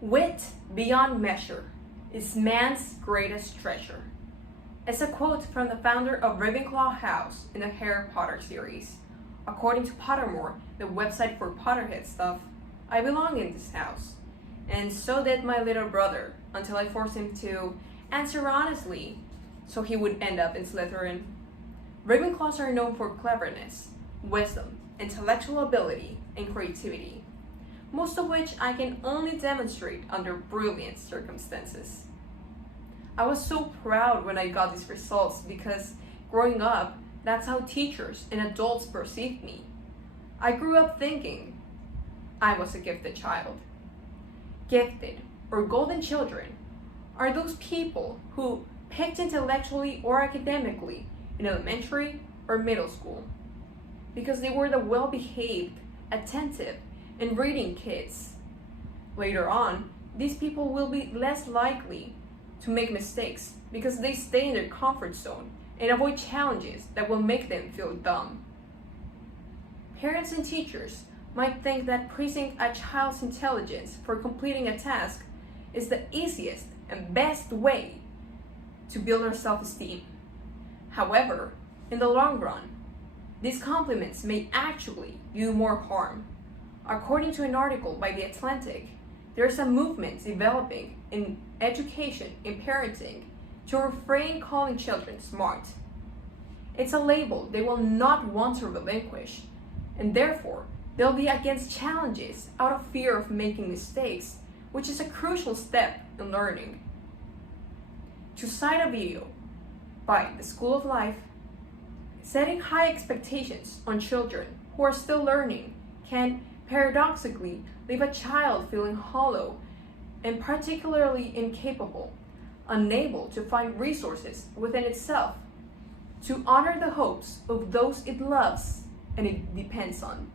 Wit beyond measure is man's greatest treasure. It's a quote from the founder of Ravenclaw House in the Harry Potter series. According to Pottermore, the website for Potterhead stuff, I belong in this house. And so did my little brother, until I forced him to answer honestly, so he would end up in Slytherin. Ravenclaws are known for cleverness, wisdom, intellectual ability, and creativity, most of which I can only demonstrate under brilliant circumstances. I was so proud when I got these results because growing up, that's how teachers and adults perceived me. I grew up thinking I was a gifted child. Gifted or golden children are those people who picked intellectually or academically in elementary or middle school because they were the well-behaved, attentive, and reading kids. Later on, these people will be less likely to make mistakes because they stay in their comfort zone and avoid challenges that will make them feel dumb. Parents and teachers might think that praising a child's intelligence for completing a task is the easiest and best way to build our self-esteem. However, in the long run, these compliments may actually do more harm. According to an article by The Atlantic, there's a movement developing in education and parenting to refrain calling children smart. It's a label they will not want to relinquish, and therefore they'll be against challenges out of fear of making mistakes, which is a crucial step in learning. To cite a video by the School of Life, setting high expectations on children who are still learning can paradoxically leave a child feeling hollow and particularly incapable, unable to find resources within itself to honor the hopes of those it loves and it depends on,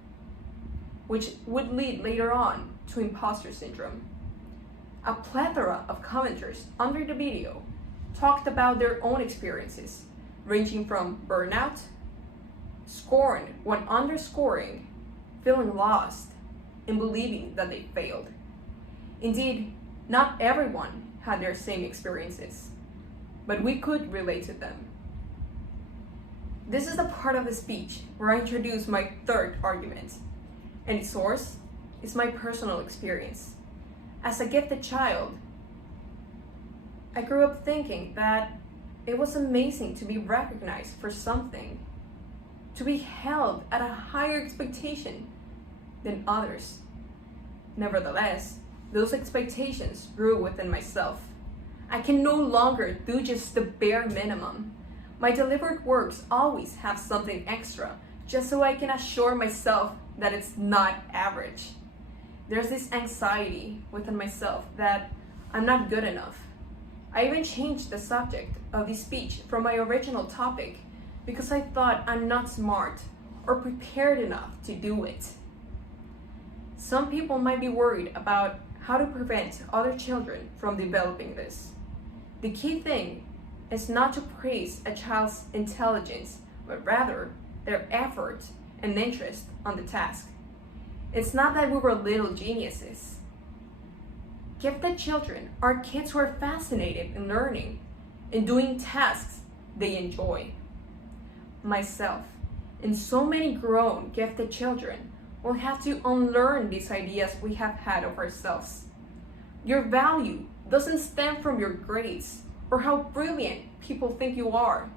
which would lead later on to imposter syndrome. A plethora of commenters under the video talked about their own experiences, ranging from burnout, scorn when underscoring, feeling lost, and believing that they failed. Indeed, not everyone had their same experiences, but we could relate to them. This is the part of the speech where I introduce my third argument, and its source is my personal experience. As a gifted child, I grew up thinking that it was amazing to be recognized for something, to be held at a higher expectation than others. Nevertheless, those expectations grew within myself. I can no longer do just the bare minimum. My delivered works always have something extra, just so I can assure myself that it's not average. There's this anxiety within myself that I'm not good enough. I even changed the subject of this speech from my original topic because I thought I'm not smart or prepared enough to do it. Some people might be worried about how to prevent other children from developing this. The key thing is not to praise a child's intelligence, but rather their effort and interest on the task. It's not that we were little geniuses. Gifted children are kids who are fascinated in learning and doing tasks they enjoy. Myself and so many grown gifted children will have to unlearn these ideas we have had of ourselves. Your value doesn't stem from your grades or how brilliant people think you are.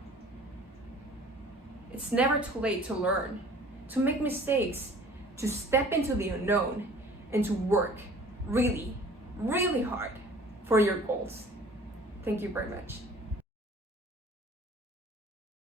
It's never too late to learn, to make mistakes, to step into the unknown, and to work really, really hard for your goals. Thank you very much.